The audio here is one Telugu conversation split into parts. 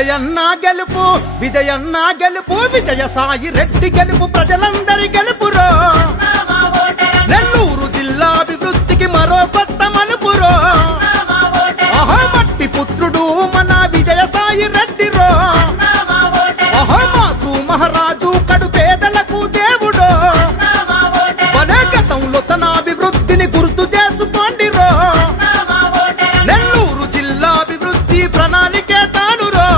విజయన్న గెలుపు విజయన్న గెలుపు విజయసాయి రెడ్డి గెలుపు ప్రజలందరి గెలుపురో నెల్లూరు జిల్లా అభివృద్ధికి మరో కొత్త మలుపురో మట్టి పుత్రుడు మన విజయసాయి రెడ్డిరో మాసు మహారాజు కడు పేదలకు దేవుడో వనే గతంలో తన అభివృద్ధిని గుర్తు చేసుకోండిరో నెల్లూరు జిల్లా అభివృద్ధి ప్రణాళికే తానురో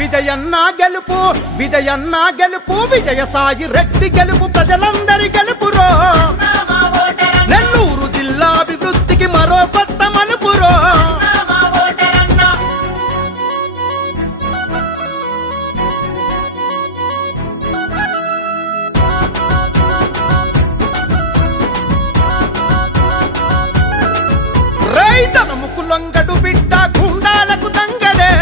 విజయన్న గెలుపు విజయన్న గెలుపు విజయసాయి రెడ్డి గెలుపు ప్రజలందరి గెలుపురో నెల్లూరు జిల్లా అభివృద్ధికి మరో కొత్త మలుపురో రైతనముకు లొంగడు బిడ్డ గుండాలకు దంగడే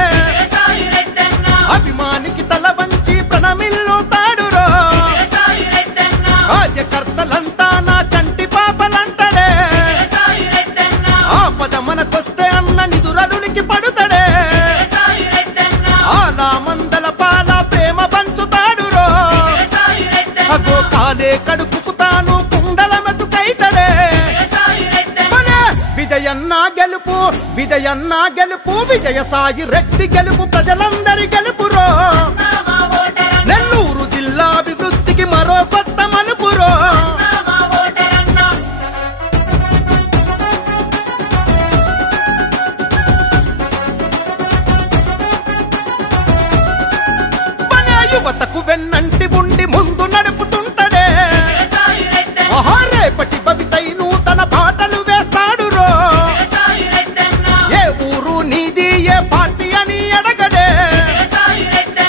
అభిమానికి తల వంచి ప్రణమిల్లు తాడురో కార్యకర్తలంతా నా కంటి పాపలంటడే ఆపద మనకొస్తే అన్న నిదురలునికి పడుతడే ఆలా మందల పాల ప్రేమ పంచుతాడురో అగో కాలే కడుపుకు తాను కుండల మెతుకైతడే విజయన్న గెలుపు విజయన్న గెలుపు విజయసాయి రెడ్డి గెలుపు ప్రజలందరి గెలుపురో నెల్లూరు జిల్లా అభివృద్ధికి మరో కొత్త మలుపురో మన యువతకు వెన్నంటి ఉండి ముందు నడుపుతుంటడే రేపటి భవితైను తన బాటలు వేస్తాడురో ఏ ఊరు నీది ఏ పార్టీ అని అడగడే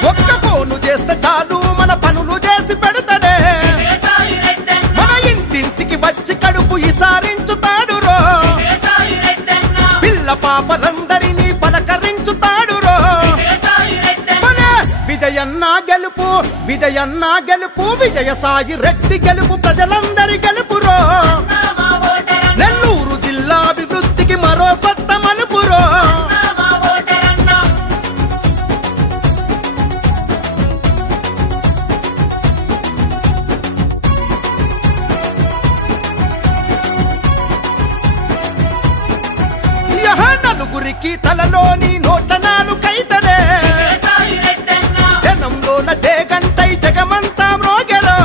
ఒక్క ఫోను చేస్తే చాలు మన పనులు చేసి పెడతాడే మన ఇంటింటికి వచ్చి కడుపు ఇసారించుతాడురో పిల్ల పాపలందరినీ పలకరించుతాడురో విజయన్న గెలుపు విజయన్న గెలుపు విజయసాయి రెడ్డి గెలుపు ప్రజలందరి గెలుపురో నెల్లూరు జిల్లా అభివృద్ధికి మరో కొత్త మలుపురో నలుగురికి తలలోని నోట్ల నాలుకైతడే జనంలోన జగంటై జగమంతా మ్రోగెరో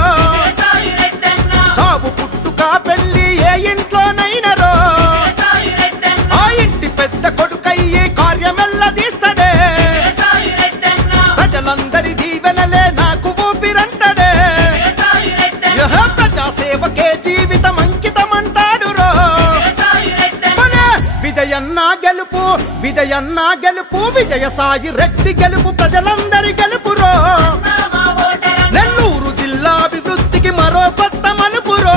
చావు పుట్టుక పెళ్లి ఏ ఇంట్లోనైనరో ఆ ఇంటి పెద్ద కొడుకయ్యి కార్యమెల్లదీస్తడే ప్రజలందరి దీవెనలే నాకు ఊపిరంటడే ప్రజాసేవకే జీవితం అంకితమంటాడురో విజయన్న గెలుపు విజయన్న గెలుపు విజయసాయి రెడ్డి గెలుపు ప్రజలందరి గెలుపురో నెల్లూరు జిల్లా అభివృద్ధికి మరో కొత్త మలుపురో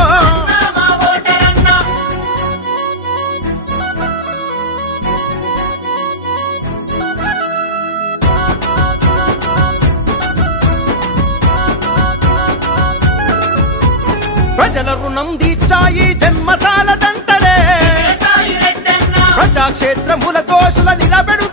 ప్రజల రుణం తీర్చాయి జన్మసాలదంటడే ప్రజాక్షేత్రముల దోషుల నిలబెడు